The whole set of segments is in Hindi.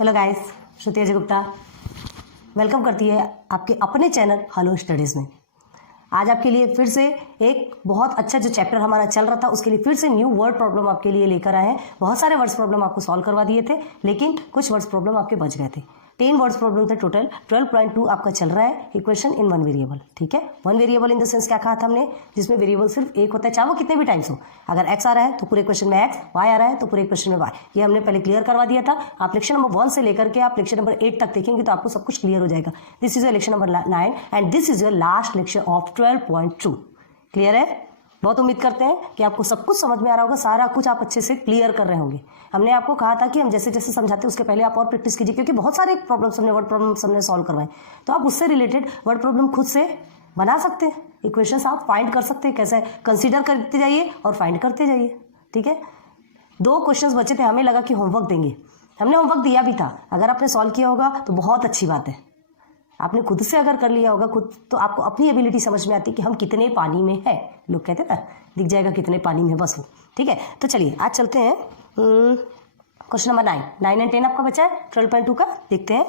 हेलो गाइस, श्रुति अजय गुप्ता वेलकम करती है आपके अपने चैनल हेलो स्टडीज़ में। आज आपके लिए फिर से एक बहुत अच्छा जो चैप्टर हमारा चल रहा था उसके लिए फिर से न्यू वर्ड प्रॉब्लम आपके लिए लेकर आए हैं। बहुत सारे वर्ड्स प्रॉब्लम आपको सॉल्व करवा दिए थे, लेकिन कुछ वर्ड्स प्रॉब्लम आपके बच गए थे। 10 वर्ड्स प्रॉब्लम थे टोटल। 12.2 आपका चल रहा है इक्वेशन इन वन वेरिएबल। ठीक है, one variable in the sense क्या कहा था हमने, जिसमें वेरिएबल सिर्फ एक होता है, चाहे वो कितने भी टाइम्स हो। अगर एक्स आ रहा है तो पूरे क्वेश्चन में एक्स, वाई आ रहा है तो पूरे क्वेश्चन में वाई। ये हमने पहले क्लियर करवा दिया था। आप लेक्चर नंबर 1 से लेकर के आप लेक्चर नंबर 8 तक देखेंगे तो आपको सब कुछ क्लियर हो जाएगा। This is your lecture number 9 and this is your last lecture of 12.2। Clear है? बहुत उम्मीद करते हैं कि आपको सब कुछ समझ में आ रहा होगा, सारा कुछ आप अच्छे से क्लियर कर रहे होंगे। हमने आपको कहा था कि हम जैसे जैसे समझाते हैं उसके पहले आप और प्रैक्टिस कीजिए, क्योंकि बहुत सारे प्रॉब्लम्स हमने वर्ड प्रॉब्लम्स हमने सॉल्व करवाए, तो आप उससे रिलेटेड वर्ड प्रॉब्लम खुद से बना सकते हैं। इक्वेशंस आप फाइंड कर सकते हैं, कैसे कंसिडर करते जाइए और फाइंड करते जाइए। ठीक है, 2 क्वेश्चंस बचे थे, हमें लगा कि होमवर्क देंगे, हमने होमवर्क दिया भी था। अगर आपने सॉल्व किया होगा तो बहुत अच्छी बात है। आपने खुद से अगर कर लिया होगा खुद, तो आपको अपनी एबिलिटी समझ में आती है कि हम कितने पानी में है। लोग कहते हैं ना, दिख जाएगा कितने पानी में, बस वो। ठीक है, तो चलिए आज चलते हैं क्वेश्चन नंबर 9 एंड 10 आपका बचा है 12.2 का। देखते हैं।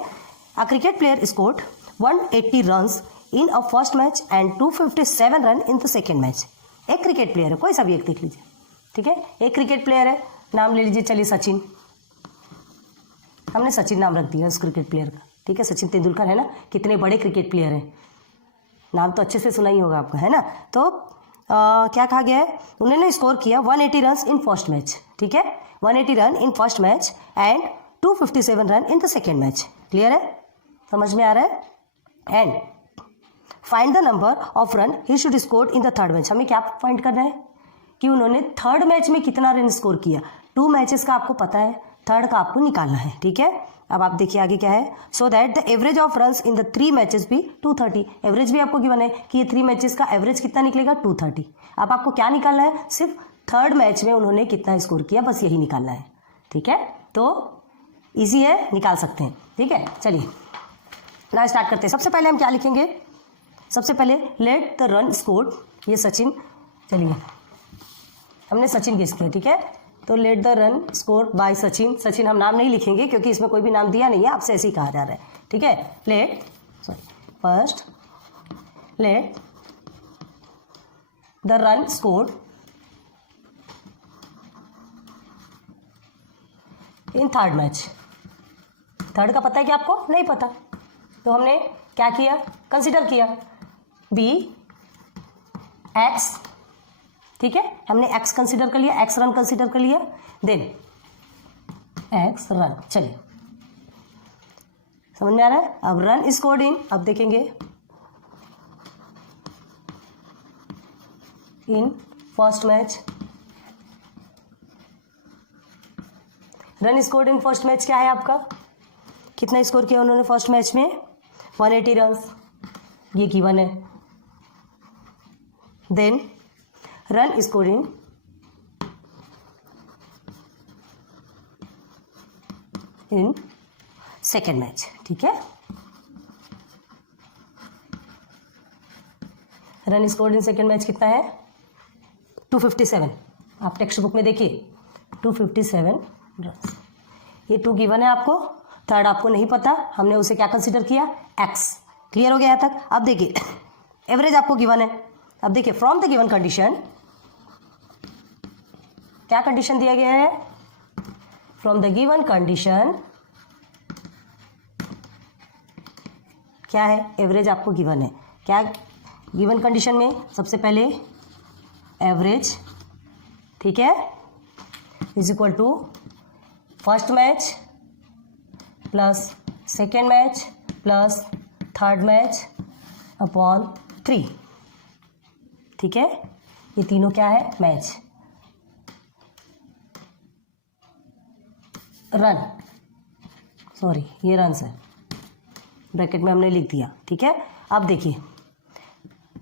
A cricket player scored 180 runs in a first match and 257 run in the second match. एक क्रिकेट प्लेयर है, कोई सा भी एक देख लीजिए। ठीक है, एक क्रिकेट प्लेयर है, नाम ले लीजिए, चलिए सचिन। हमने सचिन नाम रख दिया उस क्रिकेट प्लेयर का। ठीक है, सचिन तेंदुलकर है ना, कितने बड़े क्रिकेट प्लेयर हैं, नाम तो अच्छे से सुना ही होगा आपका, है ना। तो क्या कहा गया है, उन्होंने स्कोर किया 180 रन इन फर्स्ट मैच। ठीक है, 180 run in first match and 257 run in the second match. Clear है, समझ में आ रहा है। And find the number of run he should score in the third match. हमें क्या फाइंड करना है कि उन्होंने थर्ड मैच में कितना रन स्कोर किया। 2 मैचेस का आपको पता है, थर्ड का आपको निकालना है। ठीक है, अब आप देखिए आगे क्या है। So that the average of runs in the 3 matches भी 230। एवरेज भी आपको गिवन है कि ये 3 मैचेस का एवरेज कितना निकलेगा, 230। अब आपको क्या निकालना है, सिर्फ थर्ड मैच में उन्होंने कितना स्कोर किया, बस यही निकालना है। ठीक है, तो ईजी है, निकाल सकते हैं। ठीक है, चलिए ना स्टार्ट करते हैं। सबसे पहले हम क्या लिखेंगे, सबसे पहले लेट द रन स्कोर्ड, ये सचिन, चलिए हमने सचिन गेस किया। ठीक है, तो let the run score bye Sachin. Sachin हम नाम नहीं लिखेंगे क्योंकि इसमें कोई भी नाम दिया नहीं है, आपसे ऐसे ही कहा जा रहा है। ठीक है, first let the run scored in third match. Third का पता है कि आपको नहीं पता, तो हमने क्या किया, कंसिडर किया बी एक्स। ठीक है, हमने x कंसीडर कर लिया, x रन कंसीडर कर लिया, देन x रन। चलिए समझ में आ रहा है। अब रन स्कोर्ड इन, अब देखेंगे in first match. Run scored in first match क्या है आपका, कितना स्कोर किया उन्होंने फर्स्ट मैच में, 180 रन, ये गिवन है। Then run scoring in second match. ठीक है, run scored in second match कितना है, 257। आप टेक्स्ट बुक में देखिए 257 रन। ये 2 गिवन है आपको, थर्ड आपको नहीं पता, हमने उसे क्या कंसीडर किया, एक्स। क्लियर हो गया यहाँ तक। अब देखिए एवरेज आपको गिवन है। अब देखिए फ्रॉम द गिवन कंडीशन, क्या कंडीशन दिया गया है, फ्रॉम द गिवन कंडीशन क्या है, एवरेज आपको गिवन है। क्या गिवन कंडीशन में, सबसे पहले एवरेज, ठीक है, is equal to first match plus second match plus third match upon 3। ठीक है, ये तीनों क्या है, मैच। रन, सॉरी ये रन है, ब्रैकेट में हमने लिख दिया। ठीक है, अब देखिए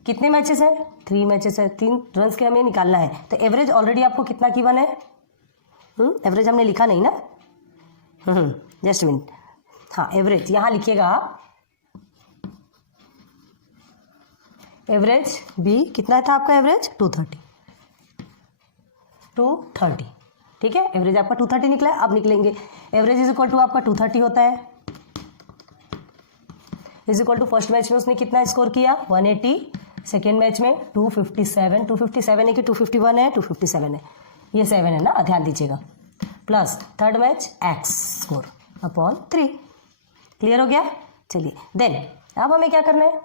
कितने मैचेस हैं, 3 मैचेस है, 3 रन के हमें निकालना है। तो एवरेज ऑलरेडी आपको कितना गिवन है, एवरेज हमने लिखा नहीं ना, जस्ट मिनट, हाँ एवरेज यहाँ लिखिएगा आप। एवरेज बी कितना था आपका, एवरेज 230। ठीक है, एवरेज आपका 230 निकला है। अब निकलेंगे एवरेज इज इक्वल टू आपका 230 होता है, is equal to first match में उसने कितना स्कोर किया 180, सेकेंड मैच में 257, 257 है कि 251 है, 257 है, ये 7 है ना, ध्यान दीजिएगा, plus third match x score upon 3। Clear हो गया। चलिए देन अब हमें क्या करना है,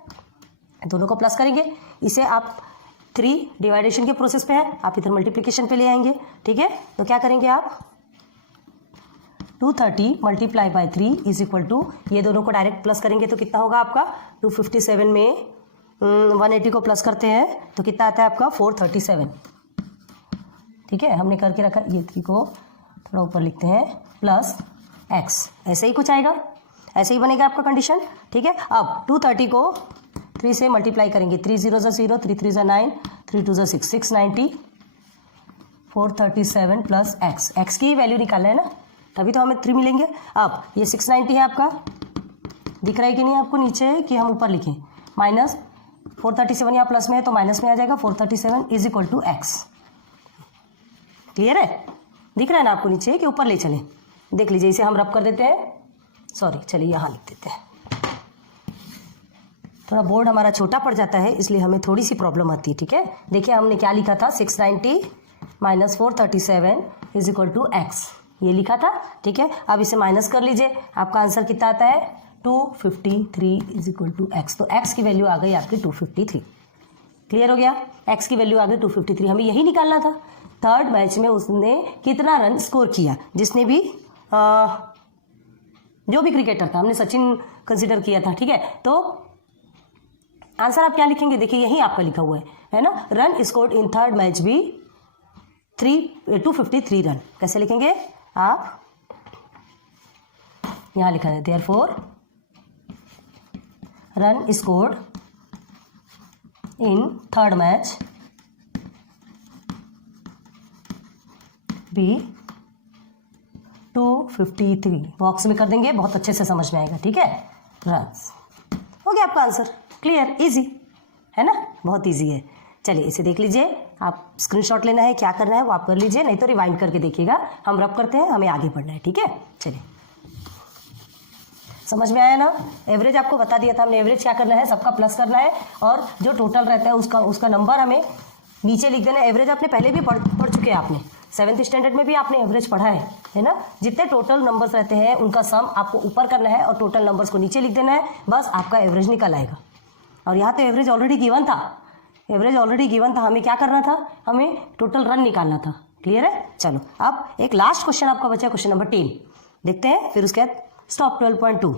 दोनों को प्लस करेंगे। इसे आप 3 डिवाइडेशन के प्रोसेस पे है, आप इधर मल्टीप्लिकेशन पे ले आएंगे। ठीक है, तो क्या करेंगे आप 230 multiply by 3 is equal to, ये दोनों को डायरेक्ट प्लस करेंगे तो कितना होगा आपका 257 में 180 को प्लस करते हैं तो कितना आता है आपका 437। ठीक है, हमने करके रखा, ये 3 को थोड़ा ऊपर लिखते हैं प्लस एक्स, ऐसे ही कुछ आएगा, ऐसे ही बनेगा आपका कंडीशन। ठीक है, अब 230 को 3 से मल्टीप्लाई करेंगे, 3 0 0, 3 3 9, 3 2 6, 690, 437 प्लस एक्स, एक्स की वैल्यू निकालना है ना, तभी तो हमें 3 मिलेंगे। अब ये 690 है आपका, दिख रहा है कि नहीं आपको नीचे, कि हम ऊपर लिखें माइनस 437, यहाँ प्लस में है तो माइनस में आ जाएगा, 437 is equal to X. Clear है, दिख रहा है ना आपको नीचे कि ऊपर ले चलें, देख लीजिए, इसे हम रब कर देते हैं, सॉरी चलिए यहाँ लिख देते हैं, थोड़ा बोर्ड हमारा छोटा पड़ जाता है इसलिए हमें थोड़ी सी प्रॉब्लम आती है। ठीक है, देखिए हमने क्या लिखा था, 690 minus 437 is equal to X, ये लिखा था। ठीक है, अब इसे माइनस कर लीजिए, आपका आंसर कितना आता है 253 इज इक्वल टू एक्स। तो एक्स की वैल्यू आ गई आपकी 253। क्लियर हो गया, एक्स की वैल्यू आ गई 253, हमें यही निकालना था। थर्ड मैच में उसने कितना रन स्कोर किया, जिसने भी जो भी क्रिकेटर था, हमने सचिन कंसिडर किया था। ठीक है, तो आंसर आप क्या लिखेंगे, देखिए यही आपका लिखा हुआ है ना, run scored in third match भी 253 रन। कैसे लिखेंगे आप, यहां लिखा है therefore run scored in third match be 253, box में कर देंगे, बहुत अच्छे से समझ में आएगा। ठीक है, रन्स हो गया आपका आंसर। क्लियर, इजी है ना, बहुत इजी है। चलिए इसे देख लीजिए, आप स्क्रीनशॉट लेना है, क्या करना है वो आप कर लीजिए, नहीं तो रिवाइंड करके देखिएगा, हम रब करते हैं, हमें आगे बढ़ना है। ठीक है, चलिए समझ में आया ना। एवरेज आपको बता दिया था हमने, एवरेज क्या करना है, सबका प्लस करना है और जो टोटल रहता है उसका नंबर हमें नीचे लिख देना है। एवरेज आपने पहले भी पढ़ चुके हैं, आपने 7th स्टैंडर्ड में भी आपने एवरेज पढ़ा है ना। जितने टोटल नंबर्स रहते हैं उनका सम आपको ऊपर करना है और टोटल नंबर्स को नीचे लिख देना है, बस आपका एवरेज निकल आएगा। और यहाँ तो एवरेज ऑलरेडी गिवन था, एवरेज ऑलरेडी गिवन था, हमें क्या करना था, हमें टोटल रन निकालना था। क्लियर है, चलो अब एक लास्ट क्वेश्चन आपका बचा, क्वेश्चन नंबर 10 देखते हैं, फिर उसके बाद stop. 12.2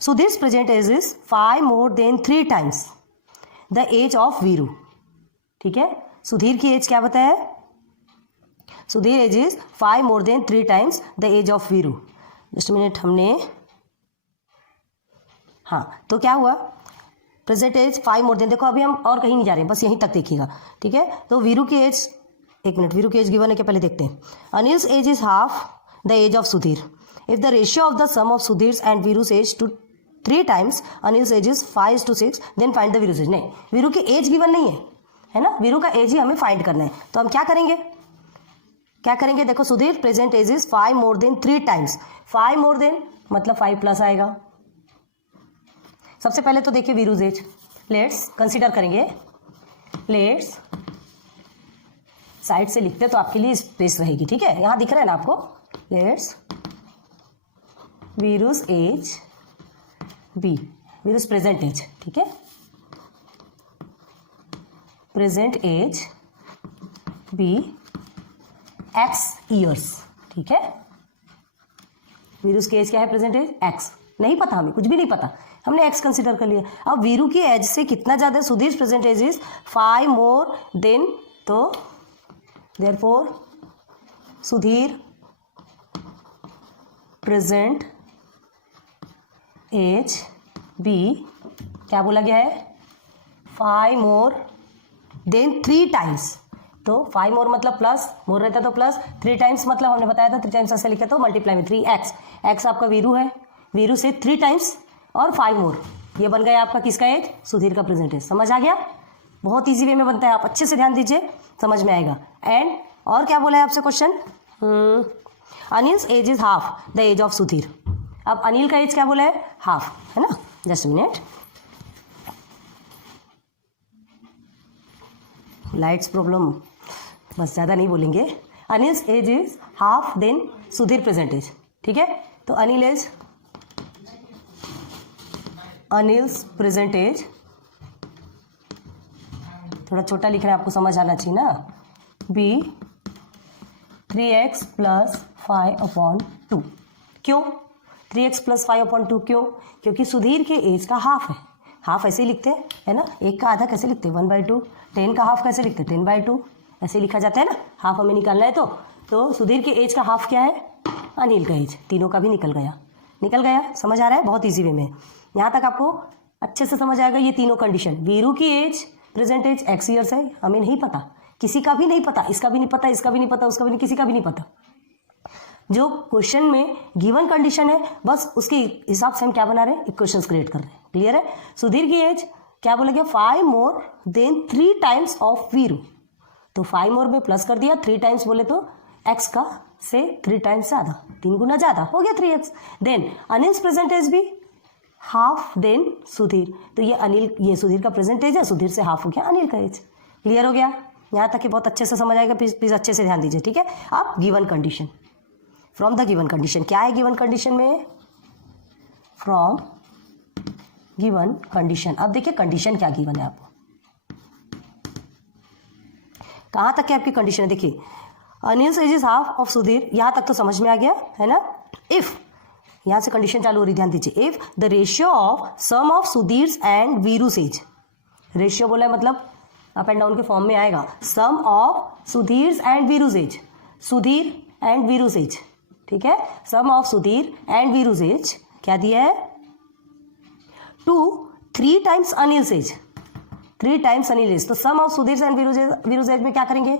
Sudhir's present age is 5 more than 3 times the age of Veeru. ठीक है, सुधीर की एज क्या बताया है, Sudhir age is 5 more than 3 times the age of Veeru. Just minute, हमने हाँ तो क्या हुआ, प्रेजेंट एज 5 more than, देखो अभी हम और कहीं नहीं जा रहे हैं, बस यहीं तक देखिएगा। ठीक है, तो वीरू की एज, एक मिनट, वीरू की एज गिवन है क्या, पहले देखते हैं। Anil's age is half the age of Sudhir. If the ratio of the sum of Sudhir's and Veeru's age to 3 times Anil's age is 5:6, then find the Veeru's age. नहीं, वीरू की एज गिवन नहीं है ना, वीरू का एज ही हमें फाइंड करना है। तो हम क्या करेंगे, क्या करेंगे, देखो Sudhir present age is 5 more than 3 times, 5 more than मतलब 5 प्लस आएगा। सबसे पहले तो देखिए वीरूज एज, लेट्स कंसीडर करेंगे, लेट्स साइड से लिखते तो आपके लिए स्पेस रहेगी। ठीक है, यहां दिख रहा है ना आपको, let's Veeru's age be, Veeru's present age. ठीक है, present age be x years. ठीक है, वीरूज की एज क्या है, प्रेजेंट एज एक्स, नहीं पता हमें, कुछ भी नहीं पता, हमने एक्स कंसीडर कर लिया। अब वीरू की एज से कितना ज़्यादा, Sudhir present age is 5 more than, तो therefore Sudhir present age be क्या बोला गया है, 5 more than 3 times। तो 5 more मतलब प्लस, मोर रहता तो प्लस, 3 times मतलब हमने बताया था 3 times ऐसे लिखा तो मल्टीप्लाई में 3x, x आपका वीरू है, वीरू से 3 times और 5 more, ये बन गया आपका किसका एज, सुधीर का प्रेजेंट एज। समझ आ गया, बहुत इजी वे में बनता है, आप अच्छे से ध्यान दीजिए, समझ में आएगा। एंड और क्या बोला है आपसे question, Anil's age is half the age of Sudhir. अब अनिल का एज क्या बोला है? हाफ, है ना? जस्ट मिनट, लाइट्स प्रॉब्लम, बस ज़्यादा नहीं बोलेंगे। Anil's age is half than Sudhir present age, ठीक है? तो अनिल्स प्रेजेंट एज, थोड़ा छोटा लिख रहा है, आपको समझ आना चाहिए ना। B 3x + 5/2। क्यों 3x + 5/2? क्यों? क्योंकि सुधीर के एज का हाफ है। हाफ ऐसे ही लिखते हैं, है ना? एक का आधा कैसे लिखते हैं? 1/2। 10 का हाफ कैसे लिखते हैं? 10/2। ऐसे लिखा जाता है ना। हाफ हमें निकालना है तो सुधीर के एज का हाफ क्या है? अनिल का एज। तीनों का भी निकल गया। समझ आ रहा है? बहुत ईजी वे में। यहाँ तक आपको अच्छे से समझ आएगा ये तीनों कंडीशन। वीरू की age present age x years है, हमें नहीं पता, किसी का भी नहीं पता, इसका भी नहीं पता, इसका भी नहीं पता, उसका भी नहीं, किसी का भी नहीं पता। जो क्वेश्चन में गिवन कंडीशन है बस उसके हिसाब से हम क्या बना रहे हैं? इक्वेशंस क्रिएट कर रहे हैं। क्लियर है? सुधीर की एज क्या बोलेंगे? 5 more than 3 times of Veeru. तो 5 more में प्लस कर दिया, 3 times बोले तो x का से 3 times ज़्यादा, 3 गुना ज़्यादा हो गया 3x। Then Anil's present age भी हाफ देन सुधीर। तो ये सुधीर का प्रेजेंट एज है, सुधीर से हाफ हो गया अनिल का एज। क्लियर हो गया? यहाँ तक कि बहुत अच्छे से समझ आएगा। प्लीज अच्छे से ध्यान दीजिए, ठीक है? अब given condition, from the given condition, क्या है गिवन कंडीशन में? From given condition. अब देखिए कंडीशन क्या गिवन है आपको, कहाँ तक है आपकी कंडीशन है? देखिए Anil's age is half of Sudhir, यहाँ तक तो समझ में आ गया, है ना? इफ, यहाँ से कंडीशन चालू हो रही, ध्यान दीजिए। If the ratio of sum of Sudhir's and Veeru's age, ratio बोला है मतलब अप एंड डाउन के फॉर्म में आएगा। Sum of Sudhir's and Veeru's age, Sudhir and Veeru's age, ठीक है? Sum of Sudhir and Veeru's age क्या दिया है? 3 times Anil's age, 3 times Anil age. तो sum of Sudhir and Veeru's age में क्या करेंगे?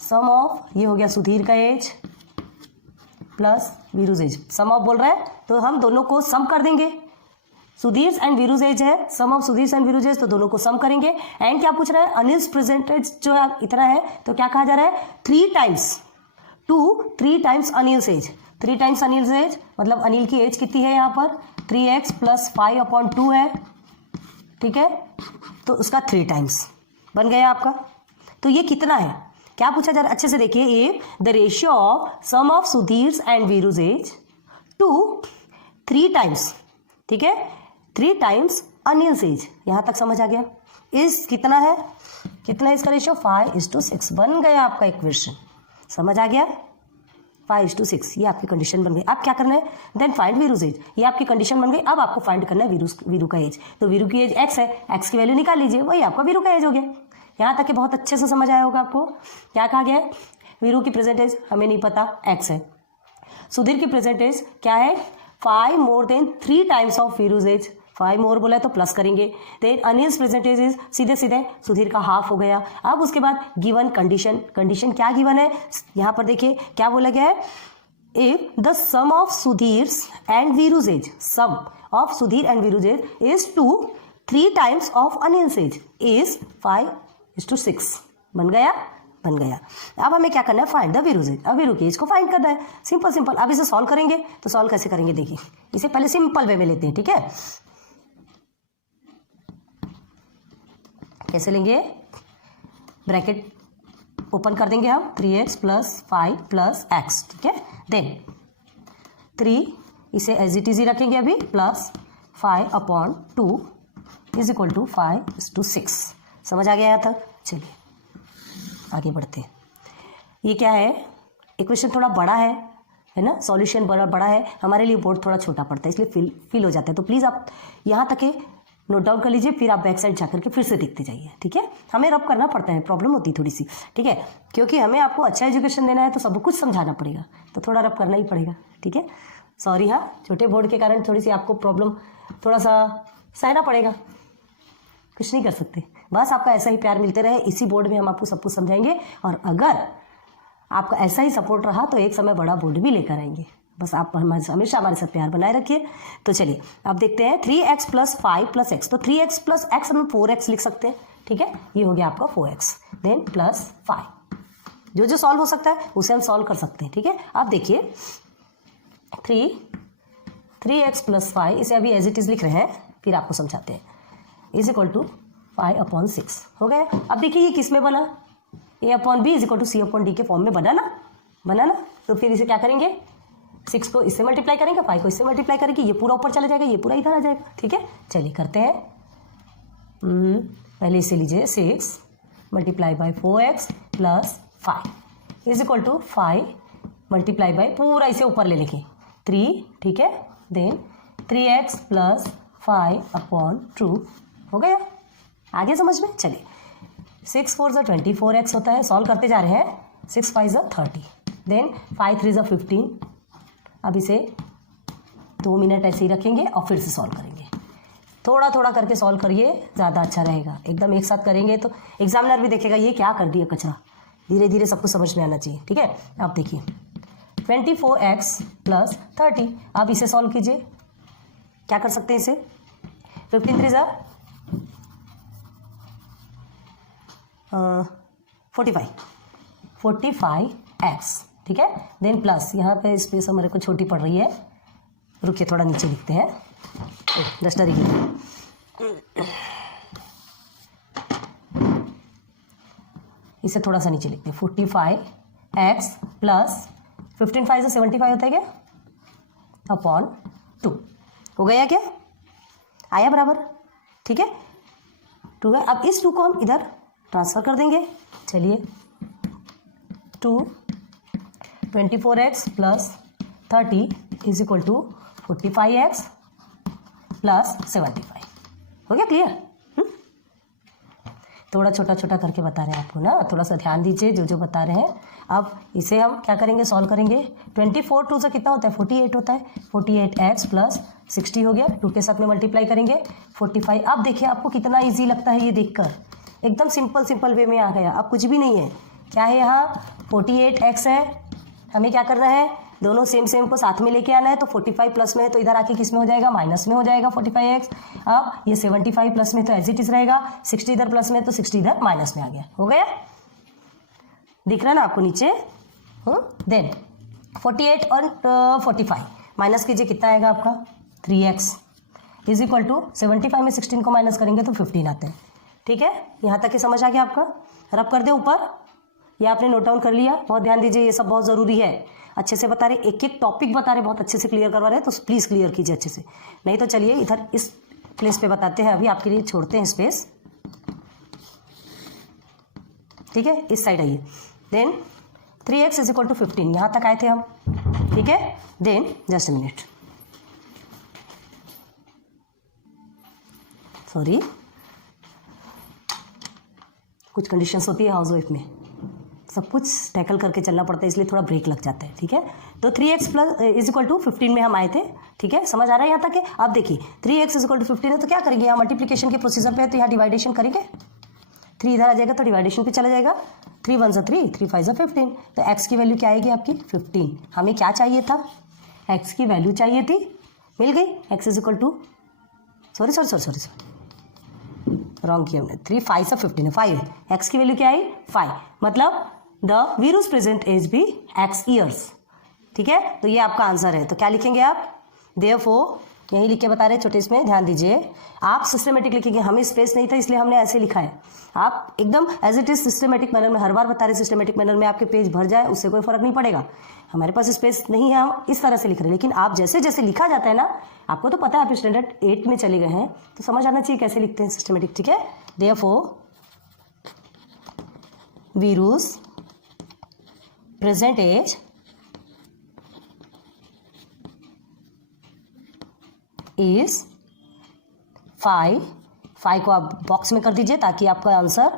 सम ऑफ, ये हो गया सुधीर का age plus Veeru's age. Sum of बोल रहा है तो हम दोनों को सम कर देंगे। सुधीर एंड वीरूस एज है, sum of Sudhir and Veeru's as, तो दोनों को सम करेंगे। एंड क्या पूछ रहा है? अनिल्स प्रेजेंट एज जो इतना है तो क्या कहा जा रहा है? 3 times Anil's age. 3 times Anil's age मतलब अनिल की एज कितनी है यहाँ पर? 3x + 5/2 है, ठीक है? तो उसका 3 times बन गया आपका। तो ये कितना है? क्या पूछा जा रहा है? अच्छे से देखिए। If the ratio of sum of Sudhir and Veeru's age to 3 times, ठीक है? 3 times अनिल्स एज, यहाँ तक समझ आ गया। इस कितना है? कितना है इसका रेशियो? 5:6 बन गया आपका इक्वेशन। समझ आ गया? 5:6 ये आपकी कंडीशन बन गई। अब क्या करना है? देन फाइंड वीरूस एज, ये आपकी कंडीशन बन गई। अब आपको फाइंड करना है वीरू का एज। तो वीरू की एज x है, x की वैल्यू निकाल लीजिए, वही आपका वीरू का एज हो गया। यहाँ तक कि बहुत अच्छे से समझ आया होगा आपको। क्या कहा गया है? वीरू की प्रेजेंट एज हमें नहीं पता, x है। सुधीर की प्रेजेंट एज क्या है? 5 more than 3 times of Veeru's age. 5 more बोला है तो प्लस करेंगे। Then Anil's present age is सीधे सुधीर का हाफ हो गया। अब उसके बाद गिवन कंडीशन, कंडीशन क्या गिवन है? यहाँ पर देखिए क्या बोला गया है? If the sum of Sudhir and Veeru's age, sum of Sudhir and Veeru's age is 3 times of Anil's age is 5:6 बन गया। अब हमें क्या करना है? Find the Veeru's age. अब वीरू की एज को फाइंड करना है। सिंपल। अब इसे सॉल्व करेंगे तो सॉल्व कैसे करेंगे? देखिए इसे पहले सिंपल वे में लेते हैं, ठीक है? कैसे लेंगे? ब्रैकेट ओपन कर देंगे हम, 3x + 5 + x, ठीक है? देन 3 इसे एज इट इज ही रखेंगे अभी, प्लस 5/2 इज इक्वल टू 5:6। समझ आ गया यहाँ तक? चलिए आगे बढ़ते हैं। ये क्या है? इक्वेशन थोड़ा बड़ा है ना? सॉल्यूशन बड़ा है, हमारे लिए बोर्ड थोड़ा छोटा पड़ता है, इसलिए फील हो जाता है। तो प्लीज़ आप यहाँ तक के नोट डाउन कर लीजिए, फिर आप बैक साइड जा करके फिर से देखते जाइए, ठीक है? हमें रब करना पड़ता है, प्रॉब्लम होती है थोड़ी सी, ठीक है? क्योंकि हमें आपको अच्छा एजुकेशन देना है तो सब कुछ समझाना पड़ेगा, तो थोड़ा रब करना ही पड़ेगा, ठीक है? सॉरी, हाँ, छोटे बोर्ड के कारण थोड़ी सी आपको प्रॉब्लम थोड़ा सा सहना पड़ेगा, कुछ नहीं कर सकते। बस आपका ऐसा ही प्यार मिलते रहे, इसी बोर्ड में हम आपको सब कुछ समझाएंगे। और अगर आपका ऐसा ही सपोर्ट रहा तो एक समय बड़ा बोर्ड भी लेकर आएंगे। बस आप हमेशा हमारे साथ प्यार बनाए रखिए। तो चलिए अब देखते हैं 3x + 5 + x। तो 3x + x हम 4x लिख सकते हैं, ठीक है? ये हो गया आपका 4x, देन +5, जो जो सॉल्व हो सकता है उसे हम सॉल्व कर सकते हैं, ठीक है। आप देखिए 3x + 5, इसे अभी एज इट इज लिख रहे हैं, फिर आपको समझाते हैं, इज इक्वल टू 5/6 हो गया। अब देखिए ये किस में बना, a/b = c/d के फॉर्म में बना ना। तो फिर इसे क्या करेंगे, 6 को इससे मल्टीप्लाई करेंगे, 5 को इससे मल्टीप्लाई करेंगे, ये पूरा ऊपर चला जाएगा, ये पूरा इधर आ जाएगा, ठीक है। चलिए करते हैं। पहले इसे लीजिए 6 × 4x + 5 इज इक्वल टू 5 × पूरा इसे ऊपर ले लेंगे 3, ठीक है। देन 3x + 5/2 हो गया। आगे समझ में, चलिए 6 × 4 = 24x होता है, सॉल्व करते जा रहे हैं। 6 × 5 = 30, देन 5 × 3 = 15। अब इसे 2 मिनट ऐसे ही रखेंगे और फिर से सॉल्व करेंगे। थोड़ा थोड़ा करके सॉल्व करिए, ज़्यादा अच्छा रहेगा। एकदम एक साथ करेंगे तो एग्जामिनर भी देखेगा ये क्या कर दिया कचरा। धीरे धीरे सबको समझ में आना चाहिए, ठीक है। अब देखिए 24x + 30, अब इसे सॉल्व कीजिए। क्या कर सकते हैं इसे, 15 × 3 = 45x, ठीक है। देन प्लस, यहाँ पे स्पेस हमारे को छोटी पड़ रही है, रुकिए थोड़ा नीचे लिखते हैं, डस्टर की इसे थोड़ा सा नीचे लिखते हैं। 45x + 15 × 5 = 75 होता है क्या, /2 हो गया क्या, आया बराबर, ठीक है। 2 है। अब इस 2 को हम इधर ट्रांसफर कर देंगे। चलिए 2 24x + 30 is equal to 45x + 75 हो गया, क्लियर। थोड़ा छोटा छोटा करके बता रहे हैं आपको ना, थोड़ा सा ध्यान दीजिए जो जो बता रहे हैं। अब इसे हम क्या करेंगे, सॉल्व करेंगे। 24 2 से कितना होता है, 48 होता है। 48x + 60 हो गया, 2 के साथ में मल्टीप्लाई करेंगे 45। अब देखिए आपको कितना ईजी लगता है ये देखकर, एकदम सिंपल वे में आ गया। अब कुछ भी नहीं है, क्या है यहाँ 48x है, हमें क्या करना है, दोनों सेम को साथ में लेके आना है। तो 45 प्लस में है तो इधर आके किस में हो जाएगा, माइनस में हो जाएगा 45x। अब ये 75 प्लस में तो एज इट इज रहेगा, 60 इधर प्लस में तो 60 इधर माइनस में आ गया, हो गया, दिख रहा है ना आपको नीचे। देन 48 और 45 माइनस कीजिए, कितना आएगा आपका 3x इज इक्वल टू 75 में 16 को माइनस करेंगे तो 15 आता है, ठीक है। यहाँ तक की समझ आ गया आपका, रब कर दे ऊपर, ये आपने नोट डाउन कर लिया। बहुत ध्यान दीजिए, ये सब बहुत ज़रूरी है, अच्छे से बता रहे, एक एक टॉपिक बता रहे, बहुत अच्छे से क्लियर करवा रहे हैं, तो प्लीज़ क्लियर कीजिए अच्छे से। नहीं तो चलिए इधर इस प्लेस पे बताते हैं, अभी आपके लिए छोड़ते हैं स्पेस, ठीक है। इस साइड आइए। देन 3x = 15, यहाँ तक आए थे हम, ठीक है। Then just a minute, sorry, कुछ कंडीशंस होती है हाउस वाइफ में, सब कुछ टैकल करके चलना पड़ता है, इसलिए थोड़ा ब्रेक लग जाता है, ठीक है। तो 3x = 15 में हम आए थे, ठीक है, समझ आ रहा है यहाँ तक है। अब देखिए 3x = 15 है तो क्या करेंगे, यहाँ मल्टीप्लिकेशन के प्रोसीजर पे है तो यहाँ डिवाइडेशन करेंगे, 3 इधर आ जाएगा तो डिवाइडेशन पे चला जाएगा, 3 × 1 = 3, 3 × 5 = 15। तो x की वैल्यू क्या आएगी आपकी 15। हमें क्या चाहिए था, x की वैल्यू चाहिए थी, मिल गई। x = सॉरी रॉन्ग किया हमने, 3 5 से 15 है, 5 है, x की वैल्यू क्या आई 5, मतलब द वीरूज प्रेजेंट एज भी x ईयर्स, ठीक है। तो ये आपका आंसर है, तो क्या लिखेंगे आप, देयरफॉर, यही लिख के बता रहे छोटे, इसमें ध्यान दीजिए, आप सिस्टमेटिक लिखेंगे, हमें स्पेस नहीं था इसलिए हमने ऐसे लिखा है। आप एकदम as it is systematic manner में, हर बार बता रहे सिस्टमेटिक मैनर में आपके पेज भर जाए उससे कोई फर्क नहीं पड़ेगा, हमारे पास स्पेस नहीं है, हम इस तरह से लिख रहे हैं। लेकिन आप जैसे जैसे लिखा जाता है ना, आपको तो पता है आप स्टैंडर्ड 8 में चले गए हैं तो समझ आना चाहिए कैसे लिखते हैं सिस्टमेटिक, ठीक है। देयरफॉर वीरूज प्रेजेंट एज इज 5 को आप बॉक्स में कर दीजिए ताकि आपका आंसर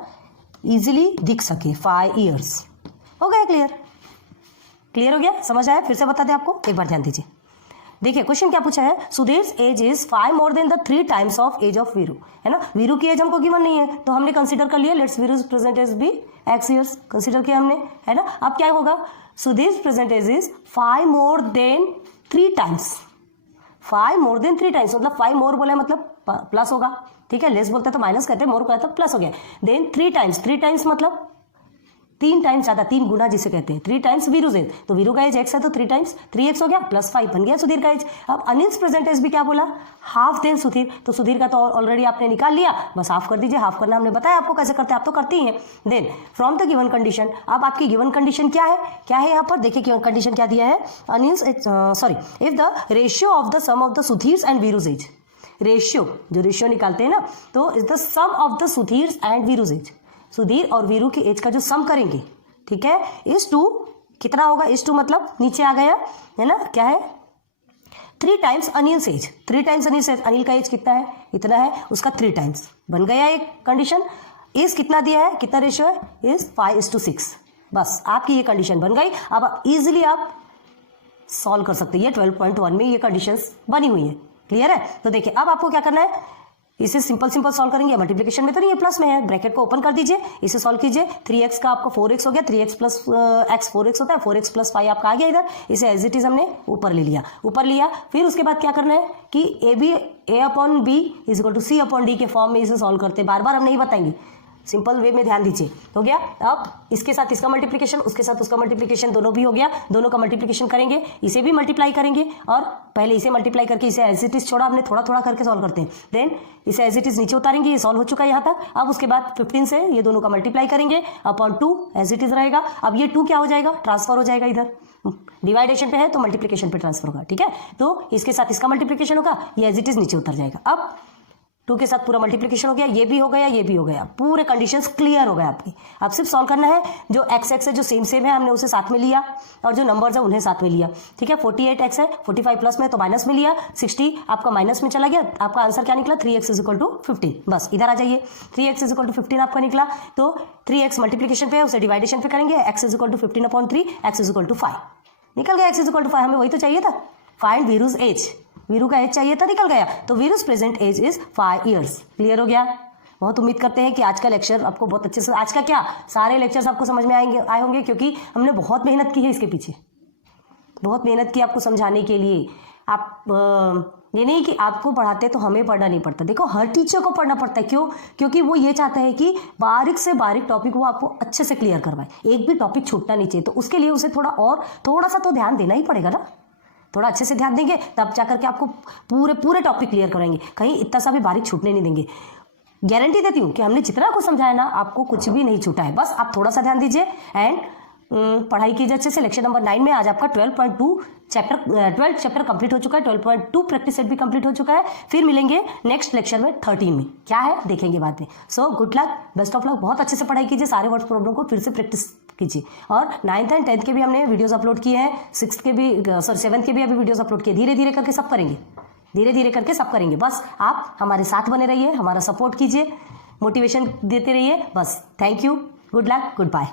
इजीली दिख सके, 5 ईयर्स। हो गया क्लियर हो गया, समझ आया, फिर से बता दें आपको, एक बार ध्यान दीजिए। देखिए क्वेश्चन क्या पूछा है, Sudhir's age is 5 more than the 3 times of age of Veeru, है ना। वीरू की एज हमको गिवन नहीं है तो हमने कंसीडर कर लिया, लेट्स वीरूज प्रेजेंट एज भी x ईयर्स कंसीडर किया हमने, है ना। अब क्या होगा, Sudhir's present age is 5 more than 3 times, 5 more than 3 times, मतलब 5 more बोला मतलब प्लस होगा, ठीक है। लेस बोलते तो माइनस कहते हैं, मोर कहते तो प्लस हो गया। देन 3 times, 3 times मतलब 3 टाइम्स ज़्यादा, 3 गुना जिसे कहते हैं, 3 टाइम्स वीरूज एज। तो वीरू का एज x है तो 3 टाइम्स 3x हो गया, +5 बन गया सुधीर का एज। अब अनिल्स प्रेजेंट एज भी क्या बोला, हाफ देन सुधीर। तो सुधीर का तो ऑलरेडी आपने निकाल लिया, बस हाफ कर दीजिए। हाफ करना हमने बताया आपको कैसे करते हैं, आप तो करती ही हैं। Then from the given condition, अब आपकी गिवन कंडीशन क्या है यहाँ पर देखिए, गिवन कंडीशन क्या दिया है, Anil's if the ratio of the sum of the Sudhir's and Veeru's age, ratio जो रेशियो निकालते हैं ना, तो is the sum of the Sudhir's and Veeru's age, Sudhir और वीरू की एज का जो सम करेंगे, ठीक है, इस टू कितना होगा, इस टू मतलब नीचे आ गया है ना, क्या है 3 times Anil age, 3 times Anil age, Anil का एज कितना है, इतना है, उसका 3 टाइम्स बन गया एक कंडीशन। इज कितना दिया है, कितना रेशियो है, इज 5:6, बस आपकी ये कंडीशन बन गई। अब इजीली आप सॉल्व कर सकते हैं, 12.1 में ये कंडीशंस बनी हुई है, क्लियर है। तो देखिए अब आपको क्या करना है, इसे सिंपल सॉल्व करेंगे, मल्टीप्लिकेशन में तो नहीं है, प्लस में है, ब्रैकेट को ओपन कर दीजिए, इसे सॉल्व कीजिए। 3x का आपको 4x हो गया, 3x प्लस x 4x होता है, 4x प्लस 5 आपका आ गया इधर, इसे एज इट इज हमने ऊपर ले लिया, ऊपर लिया। फिर उसके बाद क्या करना है कि a upon b is equal to c upon d के फॉर्म में इसे सॉल्व करते हैं, बार बार हम नहीं बताएंगे, सिंपल वे में ध्यान दीजिए, हो गया। अब इसके साथ इसका मल्टीप्लिकेशन, उसके साथ उसका मल्टीप्लिकेशन, दोनों भी हो गया, दोनों का मल्टीप्लिकेशन करेंगे, इसे भी मल्टीप्लाई करेंगे और पहले इसे मल्टीप्लाई करके इसे एज इट इज छोड़ा हमने, थोड़ा थोड़ा करके सॉल्व करते हैं, देन इसे एज इट इज नीचे उतारेंगे, ये सॉल्व हो चुका है यहाँ तक। अब उसके बाद 15 से ये दोनों का मल्टीप्लाई करेंगे, अपॉन 2 एज इट इज रहेगा। अब ये 2 क्या हो जाएगा, ट्रांसफर हो जाएगा, इधर डिवाइडेशन पे है तो मल्टीप्लिकेशन पे ट्रांसफर होगा, ठीक है। तो इसके साथ इसका मल्टीप्लिकेशन होगा, ये एज इट इज नीचे उतर जाएगा। अब 2 के साथ पूरा मल्टीप्लिकेशन हो गया, ये भी हो गया, ये भी हो गया, पूरे कंडीशंस क्लियर हो गए आपकी। अब सिर्फ सॉल्व करना है, जो x है जो सेम है हमने उसे साथ में लिया, और जो नंबर्स है उन्हें साथ में लिया, ठीक है। 48x है, 45 प्लस में तो माइनस में लिया, 60 आपका माइनस में चला गया, आपका आंसर क्या निकला, 3x इज इक्वल टू 15। बस इधर आ जाइए, 3x इज इक्वल टू 15 आपका निकला, तो 3x मल्टीप्लिकेशन पे है, उसे डिवाइडेशन पे करेंगे, x is equal to 15/3, x is equal to 5 निकल गया, x इज इक्वल टू 5, हमें वही तो चाहिए था, फाइंड वीरूज एज, वीरू का एज चाहिए था, निकल गया। तो Veeru's present age is 5 years, clear हो गया। बहुत उम्मीद करते हैं कि आज का लेक्चर आपको बहुत अच्छे से, आज का क्या सारे लेक्चर्स आपको समझ में आए होंगे, क्योंकि हमने बहुत मेहनत की है इसके पीछे, बहुत मेहनत की आपको समझाने के लिए। आप ये नहीं कि आपको पढ़ाते तो हमें पढ़ना नहीं पड़ता, देखो हर टीचर को पढ़ना पड़ता है, क्यों, क्योंकि वो ये चाहता है कि बारीक से बारीक टॉपिक वो आपको अच्छे से क्लियर करवाए, एक भी टॉपिक छूटना नहीं चाहिए। तो उसके लिए उसे थोड़ा सा तो ध्यान देना ही पड़ेगा ना, थोड़ा अच्छे से ध्यान देंगे तब जाकर के आपको पूरे टॉपिक क्लियर कराएंगे, कहीं इतना सा भी बारीक छूटने नहीं देंगे। गारंटी देती हूँ कि हमने जितना कुछ समझाया ना, आपको कुछ भी नहीं छूटा है, बस आप थोड़ा सा ध्यान दीजिए एंड पढ़ाई कीजिए अच्छे से। लेक्चर नंबर 9 में आज आपका 12 चैप्टर कंप्लीट हो चुका है, 12.2 प्रैक्टिस सेट भी कंप्लीट हो चुका है। फिर मिलेंगे नेक्स्ट लेक्चर में 13 में, क्या है देखेंगे बाद में। So good luck, best of luck, बहुत अच्छे से पढ़ाई कीजिए, सारे वर्ड्स प्रॉब्लम को फिर से प्रैक्टिस कीजिए। और 9th एंड 10th के भी हमने वीडियोस अपलोड किए हैं, 7th के भी अभी वीडियोस अपलोड किए, धीरे धीरे करके सब करेंगे, धीरे धीरे करके सब करेंगे। बस आप हमारे साथ बने रहिए, हमारा सपोर्ट कीजिए, मोटिवेशन देते रहिए, बस। Thank you, good luck, good bye.